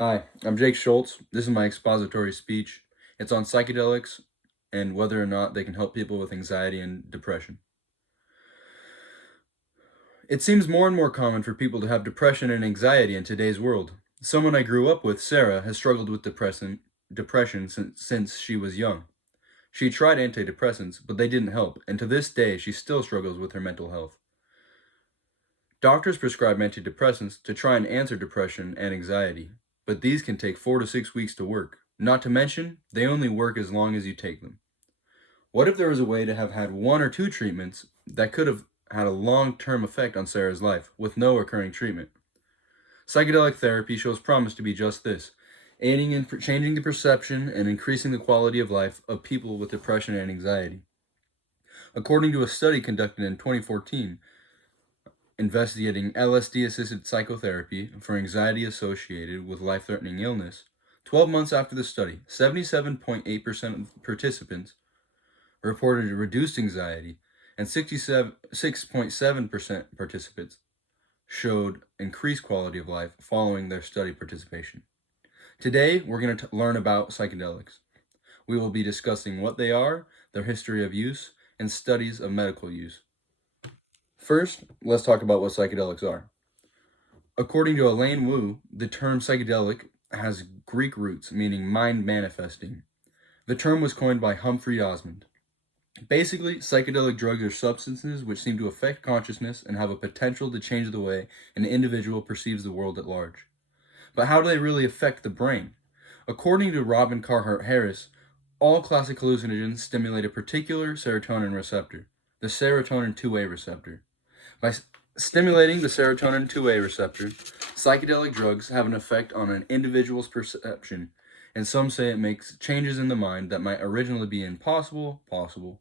Hi, I'm Jake Schultz. This is my expository speech. It's on psychedelics and whether or not they can help people with anxiety and depression. It seems more and more common for people to have depression and anxiety in today's world. Someone I grew up with, Sarah, has struggled with depression since she was young. She tried antidepressants, but they didn't help, and to this day, she still struggles with her mental health. Doctors prescribe antidepressants to try and answer depression and anxiety, but these can take 4 to 6 weeks to work. Not to mention, they only work as long as you take them. What if there was a way to have had one or two treatments that could have had a long-term effect on Sarah's life with no recurring treatment? Psychedelic therapy shows promise to be just this, aiding in changing the perception and increasing the quality of life of people with depression and anxiety. According to a study conducted in 2014, investigating LSD-assisted psychotherapy for anxiety associated with life-threatening illness, 12 months after the study, 77.8% of participants reported reduced anxiety, and 66.7% participants showed increased quality of life following their study participation. Today, we're going to learn about psychedelics. We will be discussing what they are, their history of use, and studies of medical use. First, let's talk about what psychedelics are. According to Elaine Wu, the term psychedelic has Greek roots meaning mind manifesting. The term was coined by Humphrey Osmond. Basically, psychedelic drugs are substances which seem to affect consciousness and have a potential to change the way an individual perceives the world at large. But how do they really affect the brain? According to Robin Carhart Harris, all classic hallucinogens stimulate a particular serotonin receptor, the serotonin 2A receptor. By stimulating the serotonin 2A receptor, psychedelic drugs have an effect on an individual's perception, and some say it makes changes in the mind that might originally be impossible possible.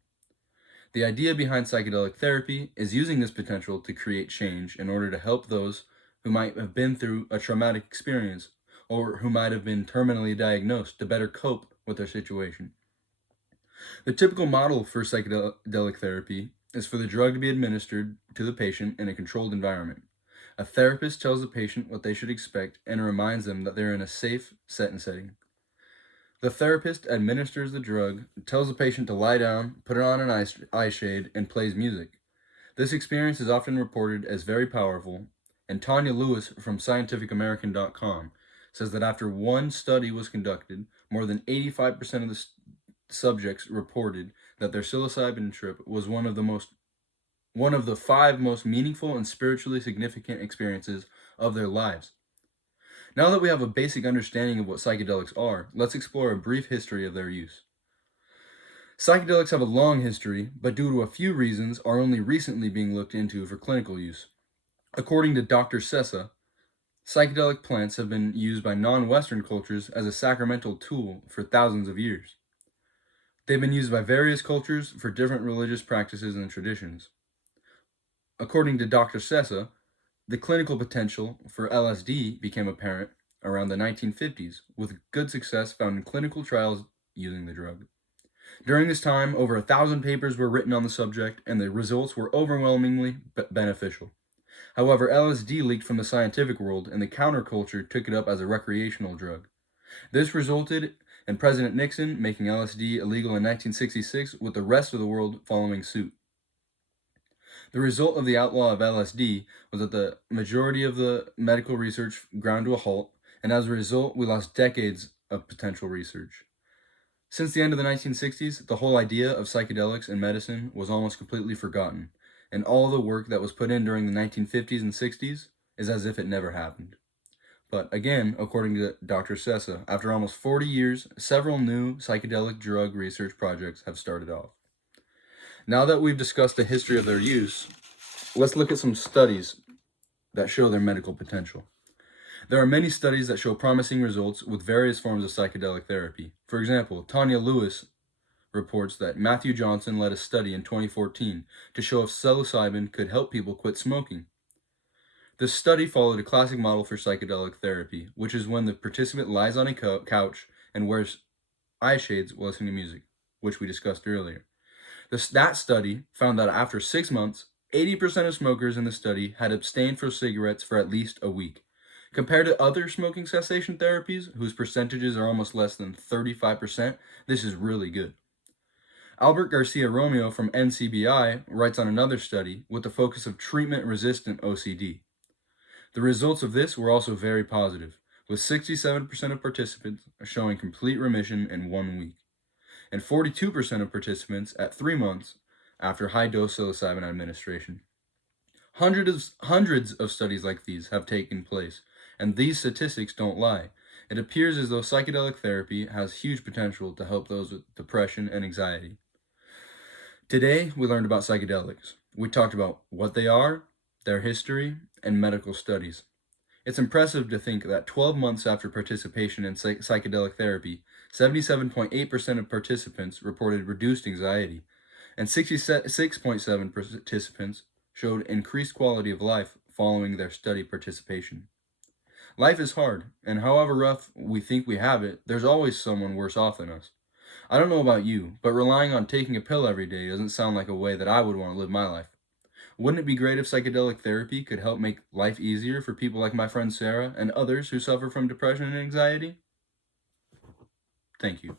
The idea behind psychedelic therapy is using this potential to create change in order to help those who might have been through a traumatic experience or who might have been terminally diagnosed to better cope with their situation. The typical model for psychedelic therapy is for the drug to be administered to the patient in a controlled environment. A therapist tells the patient what they should expect and reminds them that they're in a safe set and setting. The therapist administers the drug, tells the patient to lie down, put on an eye shade, and plays music. This experience is often reported as very powerful, and Tanya Lewis from scientificamerican.com says that after one study was conducted, more than 85% of the subjects reported that their psilocybin trip was one of the 5 most meaningful and spiritually significant experiences of their lives. Now that we have a basic understanding of what psychedelics are, let's explore a brief history of their use. Psychedelics have a long history, but due to a few reasons are only recently being looked into for clinical use. According to Dr. Sessa, psychedelic plants have been used by non-Western cultures as a sacramental tool for thousands of years. They've been used by various cultures for different religious practices and traditions. According to Dr. Sessa, the clinical potential for LSD became apparent around the 1950s, with good success found in clinical trials using the drug. During this time, over 1,000 papers were written on the subject, and the results were overwhelmingly beneficial. However, LSD leaked from the scientific world, and the counterculture took it up as a recreational drug. This resulted in President Nixon making LSD illegal in 1966, with the rest of the world following suit. The result of the outlaw of LSD was that the majority of the medical research ground to a halt, and as a result, we lost decades of potential research. Since the end of the 1960s, the whole idea of psychedelics in medicine was almost completely forgotten, and all the work that was put in during the 1950s and 60s is as if it never happened. But again, according to Dr. Sessa, after almost 40 years, several new psychedelic drug research projects have started off. Now that we've discussed the history of their use, let's look at some studies that show their medical potential. There are many studies that show promising results with various forms of psychedelic therapy. For example, Tanya Lewis reports that Matthew Johnson led a study in 2014 to show if psilocybin could help people quit smoking. This study followed a classic model for psychedelic therapy, which is when the participant lies on a couch and wears eye shades while listening to music, which we discussed earlier. That study found that after 6 months, 80% of smokers in the study had abstained from cigarettes for at least a week. Compared to other smoking cessation therapies, whose percentages are almost less than 35%, this is really good. Albert Garcia Romeo from NCBI writes on another study with the focus of treatment-resistant OCD. The results of this were also very positive, with 67% of participants showing complete remission in 1 week, and 42% of participants at 3 months after high-dose psilocybin administration. Hundreds of studies like these have taken place, and these statistics don't lie. It appears as though psychedelic therapy has huge potential to help those with depression and anxiety. Today, we learned about psychedelics. We talked about what they are, their history, and medical studies. It's impressive to think that 12 months after participation in psychedelic therapy, 77.8% of participants reported reduced anxiety, and 66.7% participants showed increased quality of life following their study participation. Life is hard, and however rough we think we have it, there's always someone worse off than us. I don't know about you, but relying on taking a pill every day doesn't sound like a way that I would want to live my life. Wouldn't it be great if psychedelic therapy could help make life easier for people like my friend Sarah and others who suffer from depression and anxiety? Thank you.